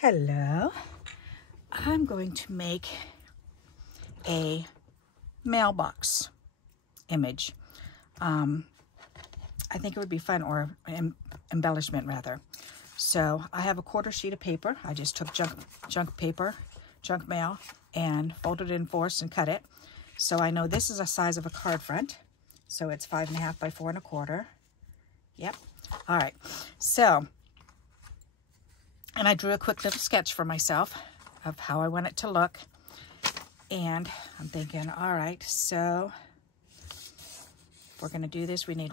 Hello. I'm going to make a mailbox image. I think it would be fun, or embellishment rather. So I have a quarter sheet of paper. I just took junk paper, junk mail, and folded it in fours and cut it. So I know this is a size of a card front. So it's 5.5 by 4 1/4. Yep. All right. So, and I drew a quick little sketch for myself of how I want it to look. And I'm thinking, all right, so if we're going to do this, we need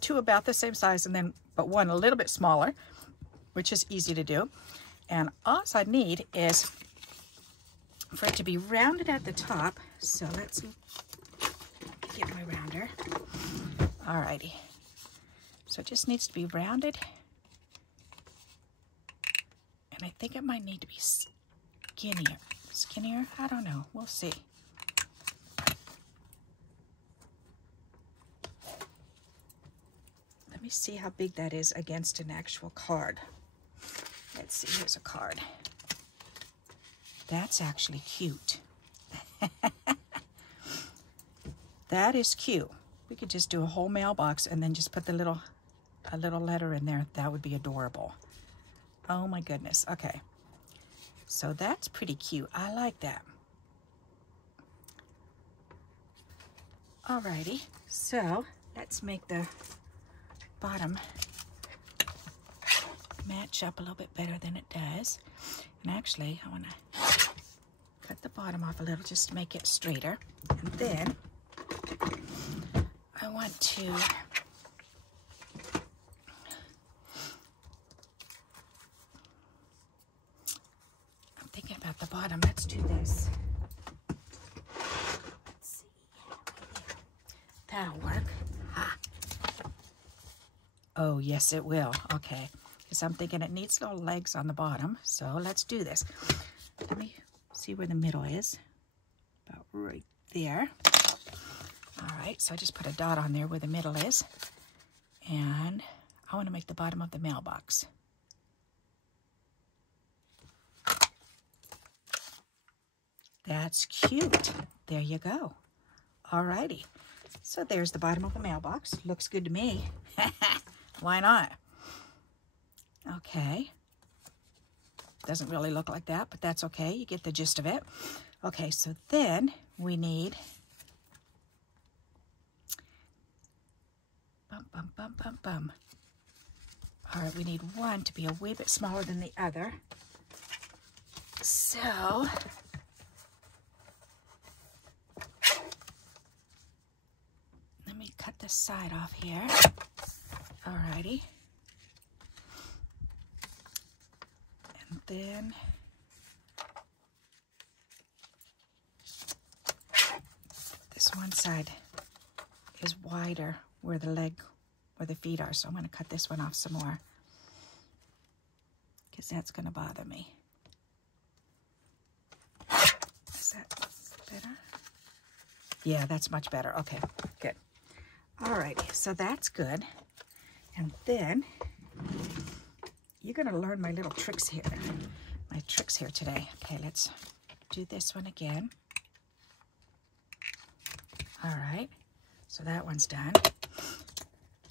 two about the same size, and then, but one a little bit smaller, which is easy to do. And all I need is for it to be rounded at the top. So let's get my rounder. All righty. So it just needs to be rounded. And I think it might need to be skinnier. I don't know. We'll see. Let me see how big that is against an actual card. Let's see. Here's a card. That's actually cute. That is cute. We could just do a whole mailbox and then just put a little letter in there. That would be adorable. Oh my goodness. Okay. So that's pretty cute. I like that. Alrighty. So let's make the bottom match up a little bit better than it does. And actually, I want to cut the bottom off a little just to make it straighter. And then I want to about the bottom. Let's do this. Let's see. That'll work. Ha. Oh, yes, it will. Okay. Because I'm thinking it needs little legs on the bottom. So let's do this. Let me see where the middle is. About right there. All right. So I just put a dot on there where the middle is. And I want to make the bottom of the mailbox. That's cute. There you go. Alrighty. So there's the bottom of the mailbox. Looks good to me. Why not? Okay. Doesn't really look like that, but that's okay. You get the gist of it. Okay, so then we need bum. All right, we need one to be a wee bit smaller than the other. So cut this side off here. Alrighty. And then this one side is wider where the feet are. So I'm going to cut this one off some more because that's going to bother me. Is that better? Yeah, that's much better. Okay, good. Alrighty, so that's good. And then you're gonna learn my little tricks here. My tricks here today. Okay, let's do this one again. Alright, so that one's done.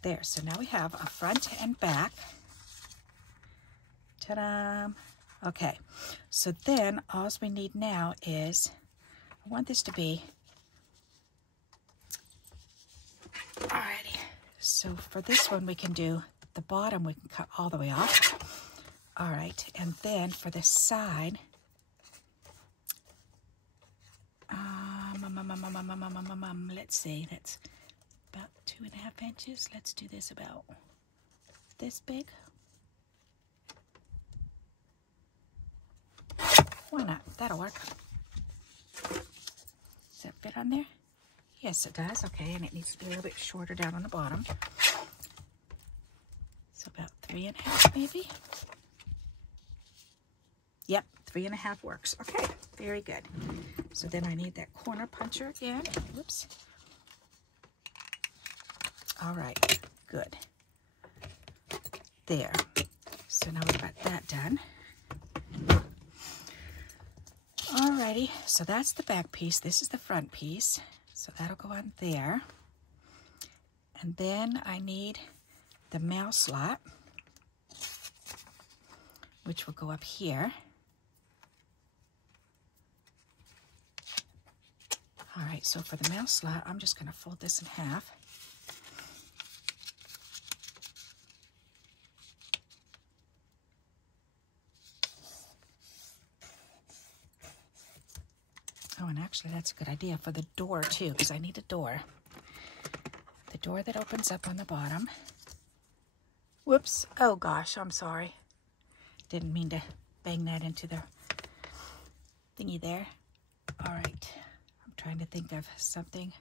There, so now we have a front and back. Ta-da! Okay, so then all we need now is, I want this to be, alrighty, so for this one we can do the bottom, we can cut all the way off. Alright, and then for the side, let's see, that's about 2.5 inches. Let's do this about this big. Why not? That'll work. Does that fit on there? Yes, it does. Okay, and it needs to be a little bit shorter down on the bottom. So about 3.5 maybe. Yep, 3.5 works. Okay, very good. So then I need that corner puncher again. Whoops. All right, good. There. So now we've got that done. so that's the back piece. This is the front piece. So that'll go on there. And then I need the mail slot, which will go up here. All right, so for the mail slot, I'm just going to fold this in half. Oh, and actually that's a good idea for the door too, because I need a door. The door that opens up on the bottom. Whoops. Oh gosh, I'm sorry. Didn't mean to bang that into the thingy there. All right. I'm trying to think of something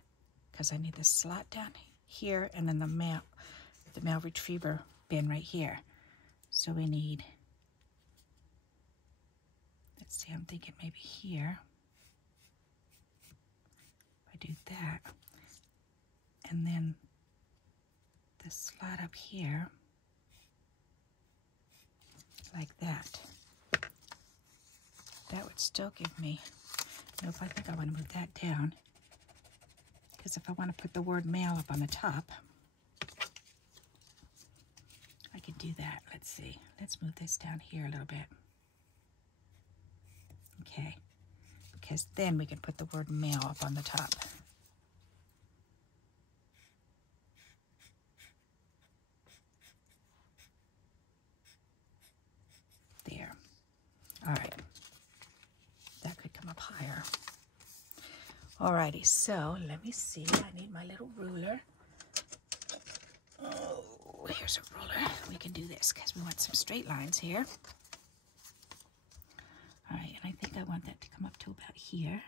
because I need this slot down here and then the mail retriever bin right here. So we need, let's see, I'm thinking maybe here. If I do that, and then the slot up here, like that. That would still give me, nope, I think I want to move that down, because if I want to put the word mail up on the top, I can do that. Let's see, let's move this down here a little bit. Okay, because then we can put the word mail up on the top. There. All right. That could come up higher. Alrighty, so let me see. I need my little ruler. Oh, here's a ruler. We can do this because we want some straight lines here. All right, and I think I want that to come up to about here.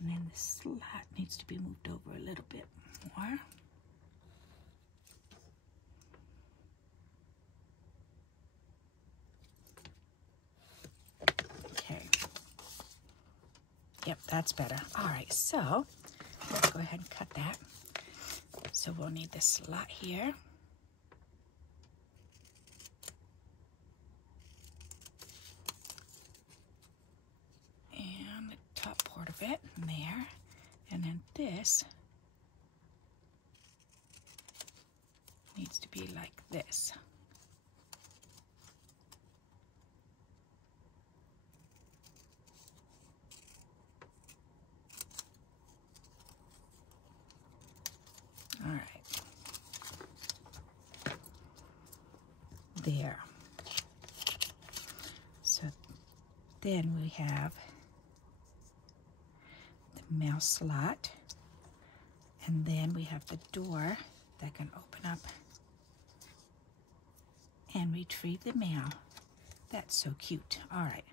And then the slot needs to be moved over a little bit more. Okay. Yep, that's better. All right, so let's go ahead and cut that. So we'll need this slot here. And the top part of it in there. And then this needs to be like this. All right. There. So then we have the mail slot, and then we have the door that can open up and retrieve the mail. That's so cute. All right.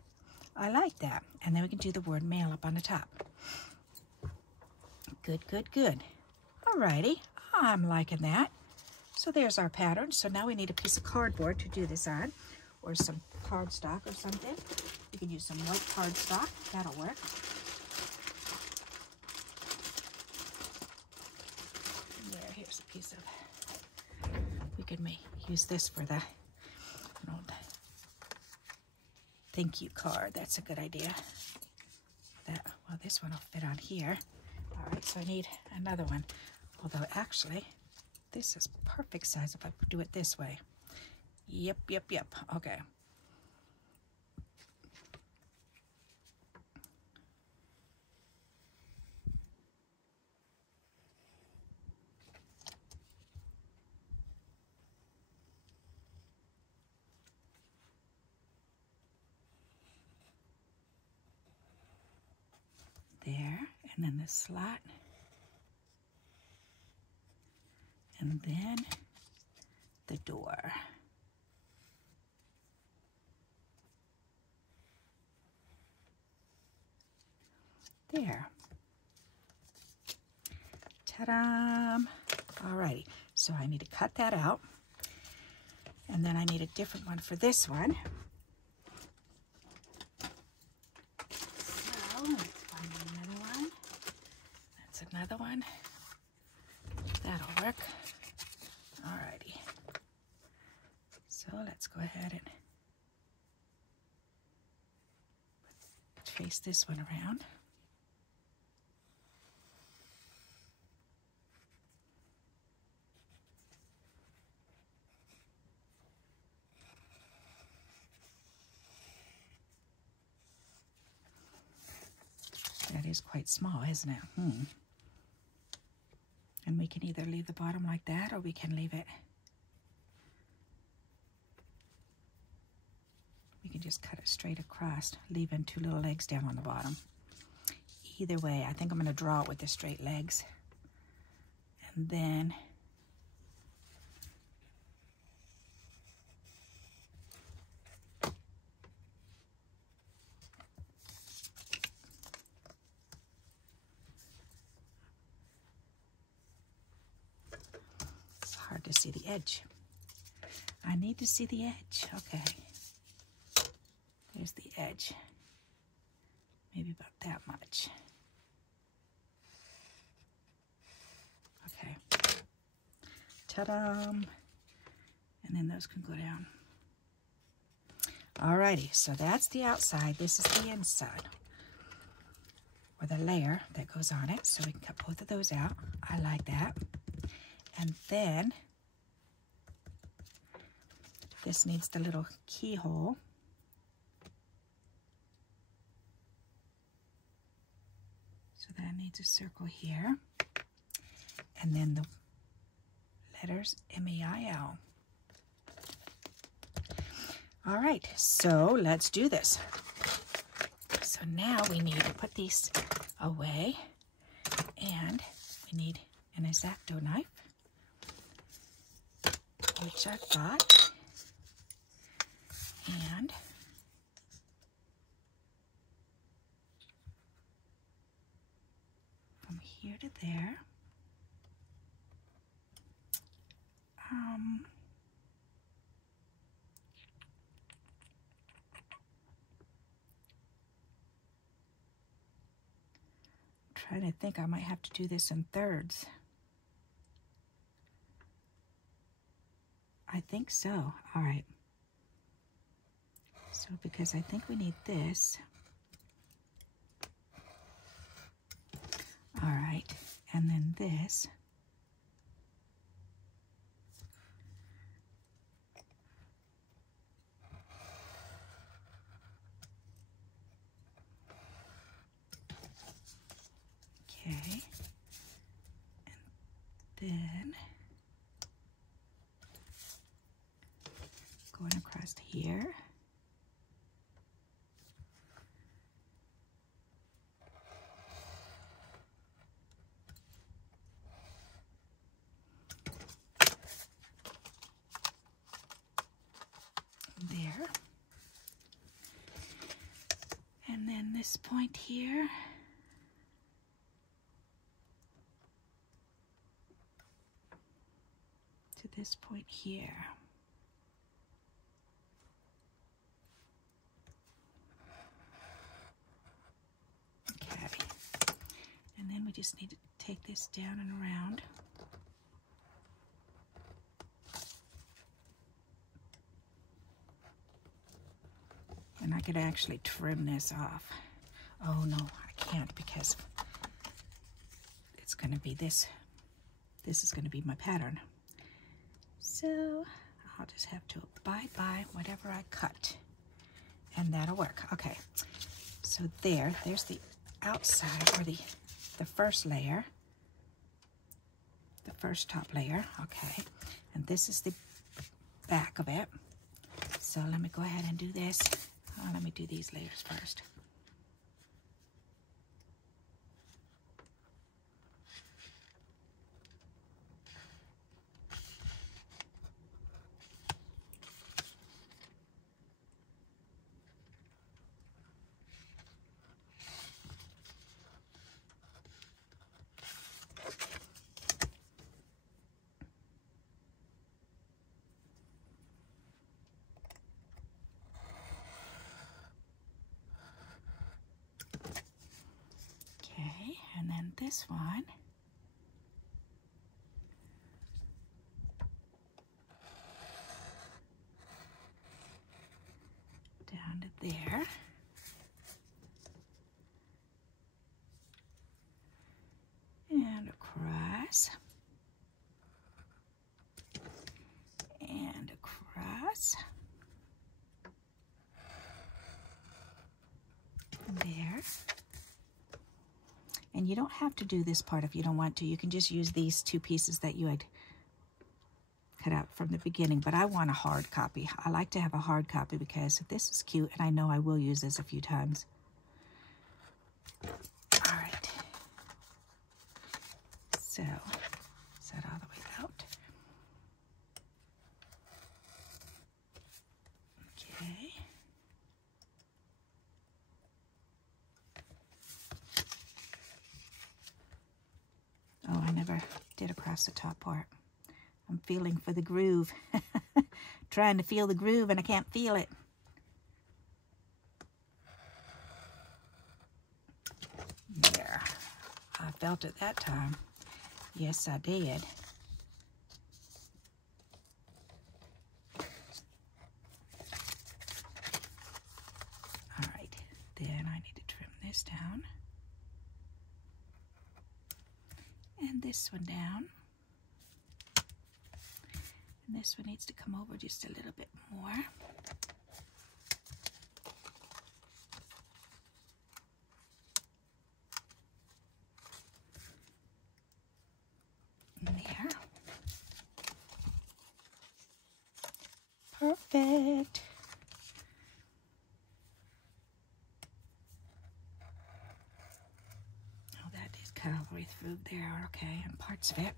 I like that. And then we can do the word mail up on the top. Good, good, good. Alrighty, I'm liking that. So there's our pattern. So now we need a piece of cardboard to do this on, or some cardstock or something. You can use some white cardstock. That'll work. There, here's a piece of, we could use this for the thank you card. That's a good idea. Well, this one will fit on here. All right, so I need another one. Although actually, this is perfect size if I do it this way. Yep, yep, yep. Okay. There, and then the slot. And then the door. There. Ta-da! Alrighty, so I need to cut that out. And then I need a different one for this one. So let's find another one. That's another one. That'll work. Alrighty. So let's go ahead and trace this one around. That is quite small, isn't it? And we can either leave the bottom like that, or we can leave it. We can just cut it straight across, leaving two little legs down on the bottom. Either way, I think I'm going to draw it with the straight legs. And then hard to see the edge. I need to see the edge. Okay. There's the edge. Maybe about that much. Okay. Ta-da! And then those can go down. Alrighty, so that's the outside. This is the inside, or the layer that goes on it. So we can cut both of those out. I like that. And then this needs the little keyhole. So that needs a circle here. And then the letters M-A-I-L. All right, so let's do this. So now we need to put these away. And we need an X-Acto knife, which I've got, and from here to there, I'm trying to think, I might have to do this in thirds. I think so. All right. So because I think we need this. All right. And then this. Okay. And then going across here. There. And then this point here. To this point here. Okay. And then we just need to take this down and around. And I could actually trim this off. Oh no, I can't, because it's going to be this. This is going to be my pattern. So I'll just have to abide by whatever I cut. And that'll work. Okay. So there's the outside, or the first layer. The first top layer. Okay. And this is the back of it. So let me go ahead and do this. Let me do these layers first. this one. Down to there. And across. And across. There. And you don't have to do this part if you don't want to. You can just use these two pieces that you had cut out from the beginning, but I want a hard copy. I like to have a hard copy because this is cute and I know I will use this a few times. All right. So, set all the way out. Okay. Oh, I never did across the top part. I'm feeling for the groove. Trying to feel the groove and I can't feel it. There. I felt it that time. Yes, I did. All right. Then I need to trim this down. And this one down. And this one needs to come over just a little bit more. There. Perfect. Oh, that did cut all the way through there. Okay, and parts of it.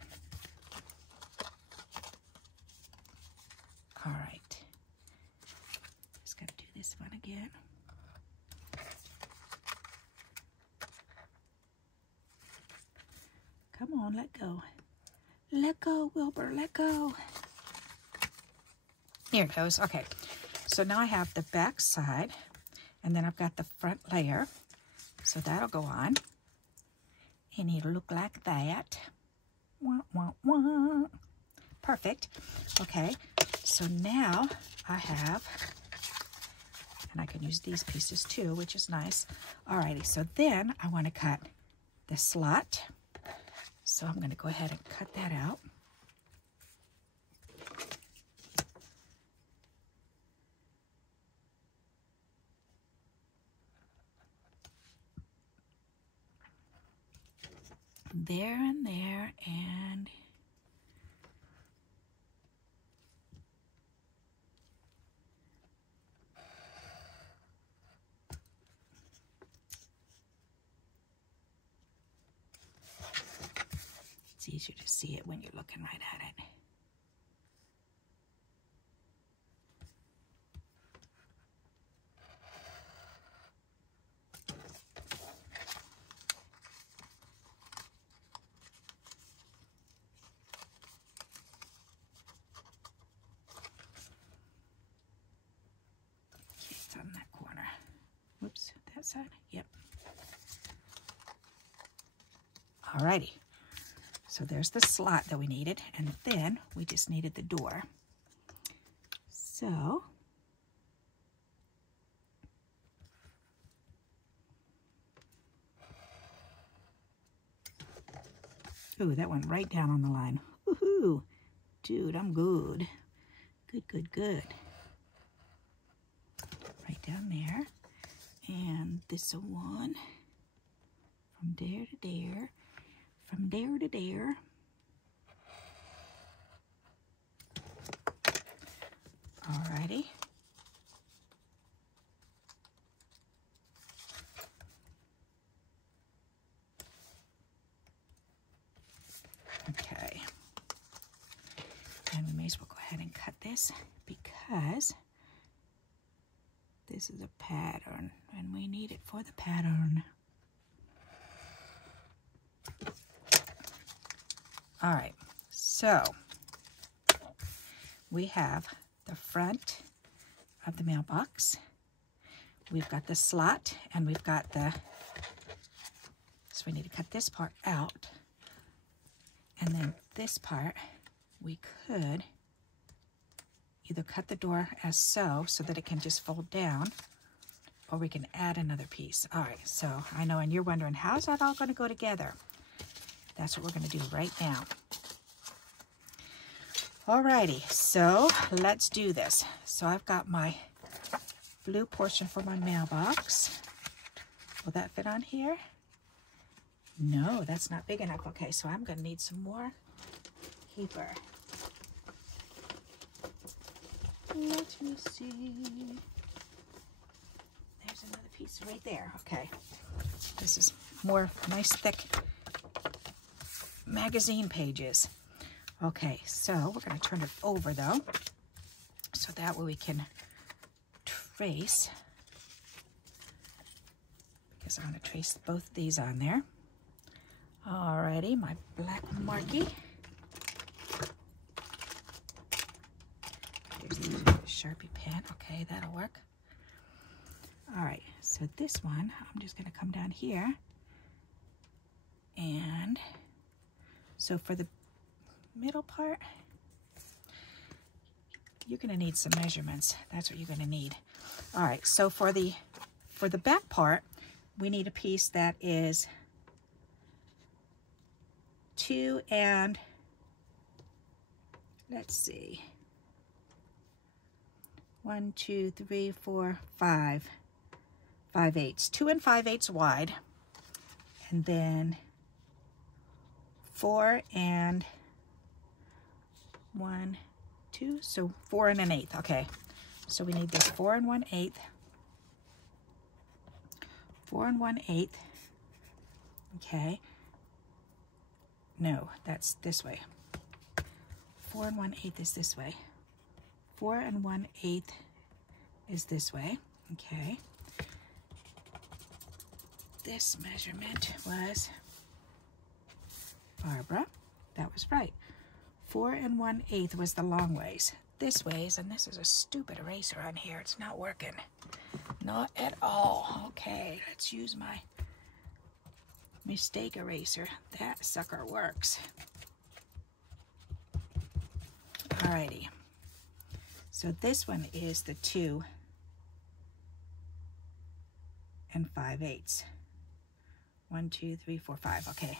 All right. Just got to do this one again. Come on, let go. Let go, Wilbur, let go. Here it goes. Okay. So now I have the back side, and then I've got the front layer. So that'll go on. And it'll look like that. Wah, wah, wah. Perfect. Okay. So now I have, and I can use these pieces too, which is nice. Alrighty, so then I want to cut the slot. So I'm going to go ahead and cut that out. There and there, and it's easier to see it when you're looking right at it. Okay, it's on that corner. Whoops, that side? Yep. Alrighty. So there's the slot that we needed, and then we just needed the door. So, ooh, that went right down on the line. Woohoo! Dude, I'm good. Good, good, good. Right down there. And this one from there to there. From there to there. Alrighty. Okay. And we may as well go ahead and cut this because this is a pattern and we need it for the pattern. All right, so we have the front of the mailbox. We've got the slot and we've got the So we need to cut this part out. And then this part, we could either cut the door as so that it can just fold down, or we can add another piece. All right, so I know, and you're wondering, how's that all going to go together? That's what we're going to do right now. Alrighty, so let's do this. So I've got my blue portion for my mailbox. Will that fit on here? No, that's not big enough. Okay, so I'm going to need some more paper. Let me see. There's another piece right there. Okay, this is more nice thick magazine pages. Okay, so we're going to turn it over though, so that way we can trace, because I'm going to trace both of these on there. Alrighty, my black marquee. Here's the Sharpie pen. Okay, that'll work. Alright, so this one, I'm just going to come down here, and so for the middle part, you're going to need some measurements. That's what you're going to need. All right, so for the back part, we need a piece that is 2 and, let's see, 1, 2, 3, 4, 5 5/8, 2 and 5/8 wide, and then 4 and 1, 2, so 4 and 1/8. Okay, so we need this 4 and 1/8, 4 and 1/8. Okay, no, that's this way. 4 and 1/8 is this way. 4 and 1/8 is this way. Okay, this measurement was Barbara. That was right. 4 and 1/8 was the long ways. This ways, and this is a stupid eraser on here. It's not working. Not at all. Okay, let's use my mistake eraser. That sucker works. Alrighty. So this one is the 2 and 5/8. 1, 2, 3, 4, 5. Okay.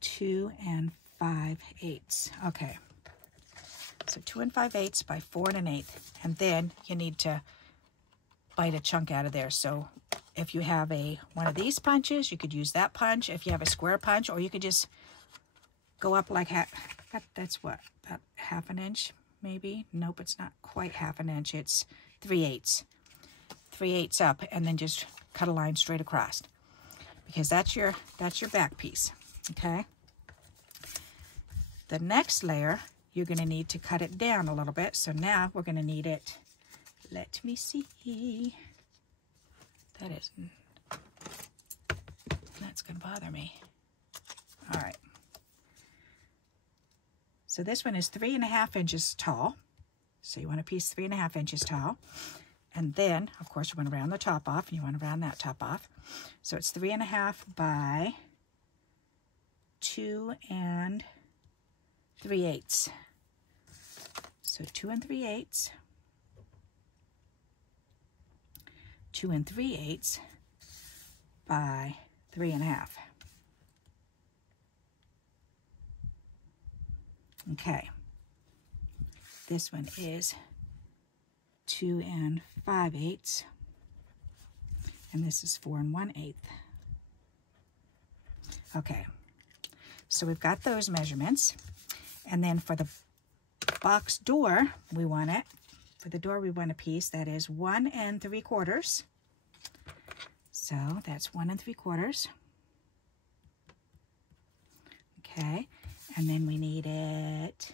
2 and 5/8. Okay, so 2 and 5/8 by 4 and 1/8, and then you need to bite a chunk out of there. So if you have one of these punches, you could use that punch. If you have a square punch, or you could just go up like that's what, about 1/2 inch maybe. Nope, it's not quite 1/2 inch. It's 3/8 up, and then just cut a line straight across, because that's your back piece. Okay. The next layer, you're going to need to cut it down a little bit. So now we're going to need it. Let me see. That's going to bother me. All right. So this one is 3.5 inches tall. So you want a piece 3.5 inches tall. And then, of course, you want to round the top off, and you want to round that top off. So it's 3.5 by 2 and 3/8. So 2 and 3/8. 2 and 3/8 by 3.5. Okay. This one is 2 and 5/8. And this is 4 and 1/8. Okay. So we've got those measurements. And then for the box door, we want it. For the door, we want a piece that is 1 3/4. So that's 1 3/4. Okay. And then we need it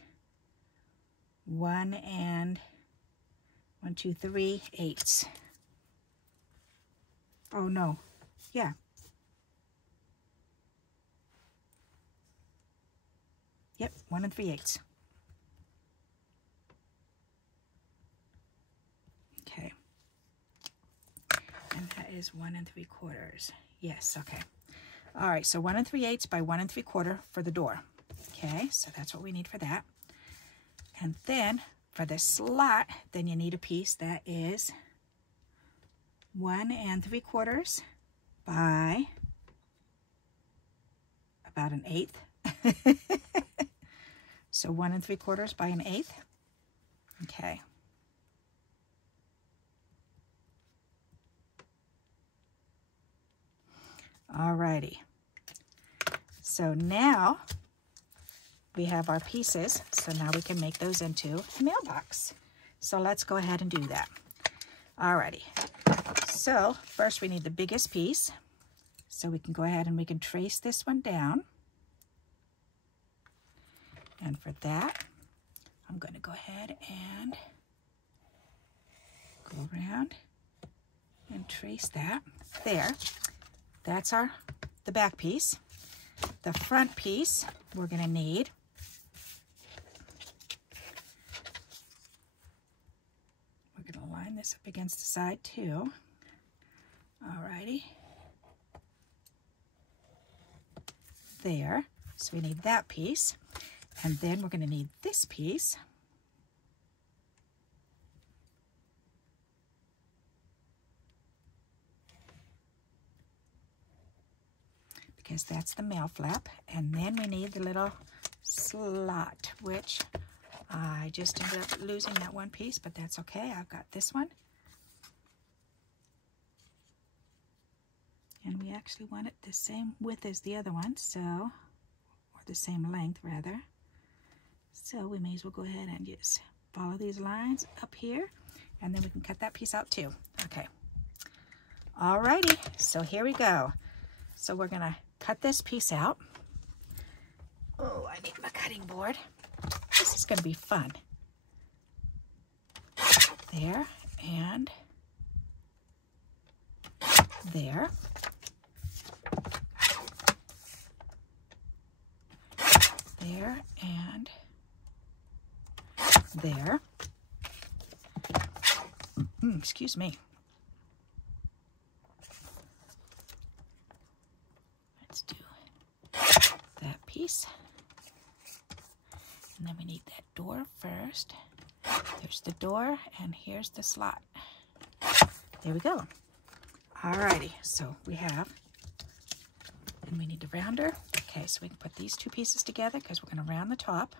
1 2 3/8. Oh no. Yeah. Yep, 1 3/8. Okay. And that is 1 3/4. Yes, okay. All right, so 1 3/8 by 1 3/4 for the door. Okay, so that's what we need for that. And then for the slot, then you need a piece that is 1 3/4 by about 1/8. So 1 3/4 by 1/8. Okay. Alrighty. So now we have our pieces. So now we can make those into a mailbox. So let's go ahead and do that. Alrighty. So first we need the biggest piece. So we can go ahead and we can trace this one down. And for that, I'm going to go ahead and go around and trace that. There. That's the back piece. The front piece we're going to need we're going to line this up against the side too. Alrighty. There. So we need that piece. And then we're going to need this piece. Because that's the mail flap. And then we need the little slot, which I just ended up losing that one piece, but that's okay. I've got this one. And we actually want it the same width as the other one, so, or the same length rather. So we may as well go ahead and just follow these lines up here, and then we can cut that piece out too. Okay. Alrighty, so here we go. So we're gonna cut this piece out. Oh, I need my cutting board. This is gonna be fun. There, and there. There, and there. Excuse me. Let's do that piece. And then we need that door first. There's the door, and here's the slot. There we go. Alrighty, so we have, and we need the rounder. Okay, so we can put these two pieces together because we're going to round the top.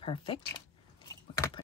Perfect.